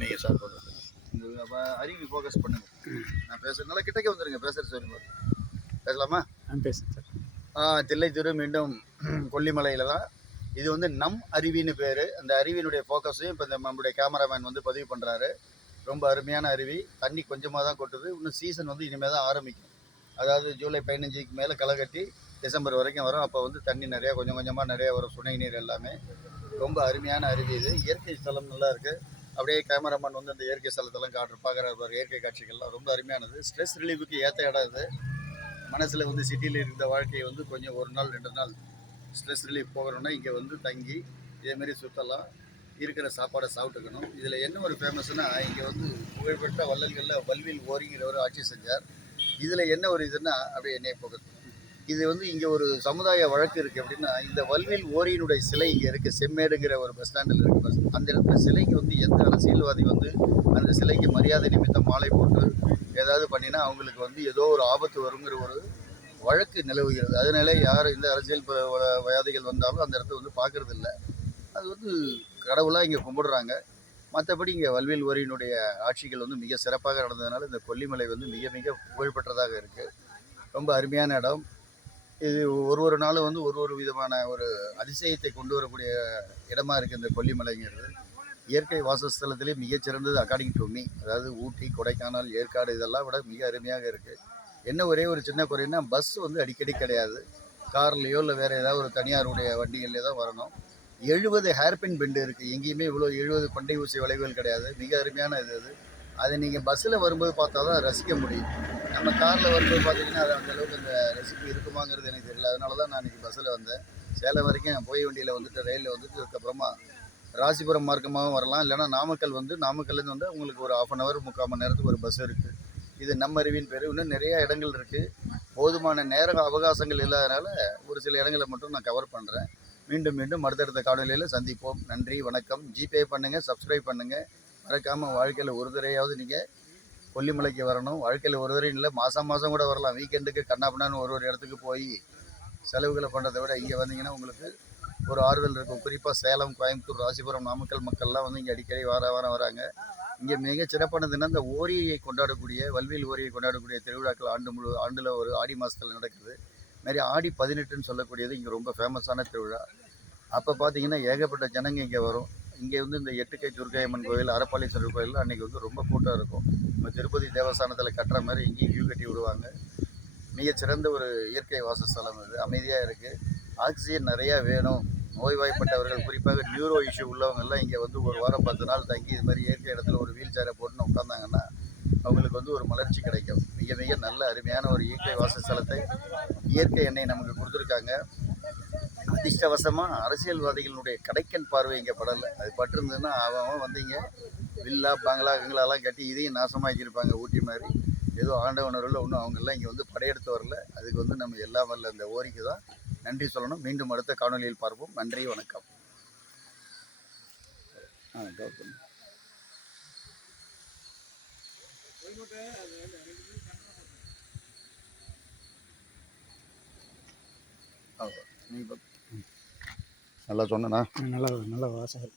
நீங்கள் சார் பண்ணுறது இந்த அருவி ஃபோக்கஸ் பண்ணுங்க. நான் பேசுகிறதுனால கிட்டக்க வந்துடுங்க. பேசுகிறது சொல்லுங்க. பேசலாமா? பேசுங்க சார். தில்லைத்திரு மீண்டும் கொல்லிமலையில் தான். இது வந்து நம் அருவின்னு பேர். அந்த அருவியினுடைய ஃபோக்கஸையும் இப்போ நம்மளுடைய கேமராமேன் வந்து பதிவு பண்ணுறாரு. ரொம்ப அருமையான அருவி. தண்ணி கொஞ்சமாக தான் கொட்டுது. இன்னும் சீசன் வந்து இனிமேல் தான் ஆரம்பிக்கும். அதாவது ஜூலை 15க்கு மேலே களை கட்டி டிசம்பர் வரைக்கும் வரும். அப்போ வந்து தண்ணி நிறையா கொஞ்சம் கொஞ்சமாக நிறையா வரும். சுனை நீர் எல்லாமே. ரொம்ப அருமையான அருவி இது. இயற்கை ஸ்தலம் நல்லா இருக்குது. அப்படியே கேமராமேன் வந்து அந்த இயற்கை ஸ்தலத்தெல்லாம் பார்க்குற இயற்கை காட்சிகள்லாம் ரொம்ப அருமையானது. ஸ்ட்ரெஸ் ரிலீஃபுக்கு ஏற்ற இடம் இது. மனசில் வந்து சிட்டியில் இருந்த வாழ்க்கையை வந்து கொஞ்சம் 1 நாள் 2 நாள் ஸ்ட்ரெஸ் ரிலீஃப் போகிறோன்னா இங்கே வந்து தங்கி இதேமாரி சுற்றலாம். இருக்கிற சாப்பாடை சாப்பிட்டுக்கணும். இதில் என்ன ஒரு ஃபேமஸ்னால், இங்கே வந்து புகழ்பெற்ற வள்ளல்களில் வல்வில் ஓரிங்கிறவர் ஆட்சி செஞ்சார். இதில் என்ன ஒரு இதுன்னா, அப்படியே என்னை போகிறது, இது வந்து இங்கே ஒரு சமுதாய வழக்கு இருக்குது. அப்படின்னா, இந்த வல்வில் ஓரியினுடைய சிலை இங்கே இருக்குது. செம்மேடுங்கிற ஒரு பஸ் ஸ்டாண்டில் இருக்குது. அந்த இடத்துல சிலைக்கு வந்து எந்த அரசியல்வாதி வந்து அந்த சிலைக்கு மரியாதை நிமித்தம் மாலை போட்டு ஏதாவது பண்ணினா அவங்களுக்கு வந்து ஏதோ ஒரு ஆபத்து வருங்கிற ஒரு வழக்கு நிலவுகிறது. அதனால யார் இந்த அரசியல் வாதிகள் வந்தாலும் அந்த இடத்த வந்து பார்க்கறது இல்லை. அது வந்து கடவுளாக இங்கே கும்பிடுறாங்க. மற்றபடி இங்கே வல்வில் ஓரியினுடைய ஆட்சிகள் வந்து மிக சிறப்பாக நடந்ததுனால இந்த கொல்லிமலை வந்து மிக மிக புகழ்பெற்றதாக இருக்குது. ரொம்ப அருமையான இடம் இது. ஒரு நாளும் வந்து ஒரு விதமான ஒரு அதிசயத்தை கொண்டு வரக்கூடிய இடமா இருக்குது இந்த கொல்லிமலைங்கிறது. இயற்கை வாசஸ்தலத்திலே மிகச்சிறந்தது அக்கார்டிங் டு மீ. அதாவது ஊட்டி, கொடைக்கானல், ஏற்காடு இதெல்லாம் விட மிக அருமையாக இருக்குது. என்ன ஒரே ஒரு சின்ன குறைன்னா, பஸ் வந்து அடிக்கடி கிடையாது. கார்லேயோ இல்லை வேறு ஏதாவது ஒரு தனியாருடைய வண்டிகள்லேயே தான் வரணும். 70 ஹேர்பின் பெண்டு இருக்குது. எங்கேயுமே இவ்வளோ 70 பண்டை ஊசி வளைவுகள் கிடையாது. மிக அருமையான இது அது. அதை நீங்கள் பஸ்ஸில் வரும்போது பார்த்தா தான் ரசிக்க முடியும். நம்ம காரில் வரும்போது பார்த்தீங்கன்னா அது அந்தளவுக்கு அந்த ரசிப்பு இருக்குமாங்கிறது எனக்கு தெரியல. அதனால தான் நான் இன்றைக்கி பஸ்ஸில் வந்தேன். சேலம் வரைக்கும் போய் வண்டியில் வந்துட்டு ரயிலில் வந்துட்டு அதுக்கப்புறமா ராசிபுரம் மார்க்கமாகவும் வரலாம். இல்லைனா நாமக்கல் வந்து நாமக்கல்லேருந்து வந்து உங்களுக்கு ஒரு 1/2 hour 3/4 மணி நேரத்துக்கு ஒரு பஸ் இருக்குது. இது நம்ம அருவின் பேர். இன்னும் நிறையா இடங்கள் இருக்குது. போதுமான நேர அவகாசங்கள் இல்லாதனால ஒரு சில இடங்களை மட்டும் நான் கவர் பண்ணுறேன். மீண்டும் அடுத்தடுத்த காணொலியில் சந்திப்போம். நன்றி, வணக்கம். ஜிபே பண்ணுங்கள், சப்ஸ்கிரைப் பண்ணுங்கள். மறக்காமல் வாழ்க்கையில் ஒரு தடவையாவது நீங்கள் கொல்லிமலைக்கு வரணும். வாழ்க்கையில் ஒரு தடவை இல்லை, மாதம் கூட வரலாம். வீக்கெண்டுக்கு கண்ணாபின்னான்னு ஒரு இடத்துக்கு போய் செலவுகளை பண்ணுறதை விட இங்கே வந்தீங்கன்னா உங்களுக்கு ஒரு ஆறுதல் இருக்கும். குறிப்பாக சேலம், கோயம்புத்தூர், ராசிபுரம், நாமக்கல் மக்கள்லாம் வந்து இங்கே அடிக்கடி வாரம் வராங்க. இங்கே மிக சிறப்பானதுன்னா இந்த ஓரியை கொண்டாடக்கூடிய வல்வில் ஓரியை கொண்டாடக்கூடிய திருவிழாக்கள் ஆண்டில் ஒரு ஆடி மாதத்தில் நடக்குது. மாரி ஆடி 18ன்னு சொல்லக்கூடியது இங்கே ரொம்ப ஃபேமஸான திருவிழா. அப்போ பார்த்தீங்கன்னா ஏகப்பட்ட ஜனங்க இங்கே வரும். இங்கே வந்து இந்த 8 கை துர்க்கை அம்மன் கோயில், அரப்பாளீஸ்வரர் கோயில் அன்றைக்கி வந்து ரொம்ப கூட்டம் இருக்கும். நம்ம திருப்பதி தேவஸ்தானத்தில் கட்டுற மாதிரி இங்கேயும் கியூ கட்டி விடுவாங்க. மிகச்சிறந்த ஒரு இயற்கை வாசஸ்தலம் இது. அமைதியாக இருக்குது. ஆக்சிஜன் நிறையா வேணும். நோய்வாய்ப்பட்டவர்கள், குறிப்பாக நியூரோ இஷ்யூ உள்ளவங்கெல்லாம் இங்கே வந்து 1 வாரம் 10 நாள் தங்கி இது மாதிரி இயற்கை இடத்துல ஒரு வீல் சேரை போட்டுன்னு உட்காந்தாங்கன்னா அவங்களுக்கு வந்து ஒரு மலர்ச்சி கிடைக்கும். மிக நல்ல அருமையான ஒரு இயற்கை வாசஸ்தலத்தை இயற்கை எண்ணெய் நமக்கு கொடுத்துருக்காங்க. அதிர்ஷ்டவசமாக அரசியல்வாதிகளுடைய கடைக்கன் பார்வை இங்கே படலை. அது பட்டிருந்ததுன்னா அவன் வந்து இங்கே வில்லா, பங்களா, கிங்களாலாம் கட்டி இதையும் நாசமாக்கியிருப்பாங்க. ஊட்டி மாதிரி ஏதோ ஆண்டவனரில் ஒன்றும் அவங்கெல்லாம் இங்கே வந்து படையெடுத்து வரல. அதுக்கு வந்து நம்ம எல்லாம் வரல இந்த ஓரிக்கு தான் நன்றி சொல்லணும். மீண்டும் அடுத்த காணொலியில் பார்ப்போம். நன்றி, வணக்கம். நீ நல்லா சொன்னா. நல்ல வாசம்.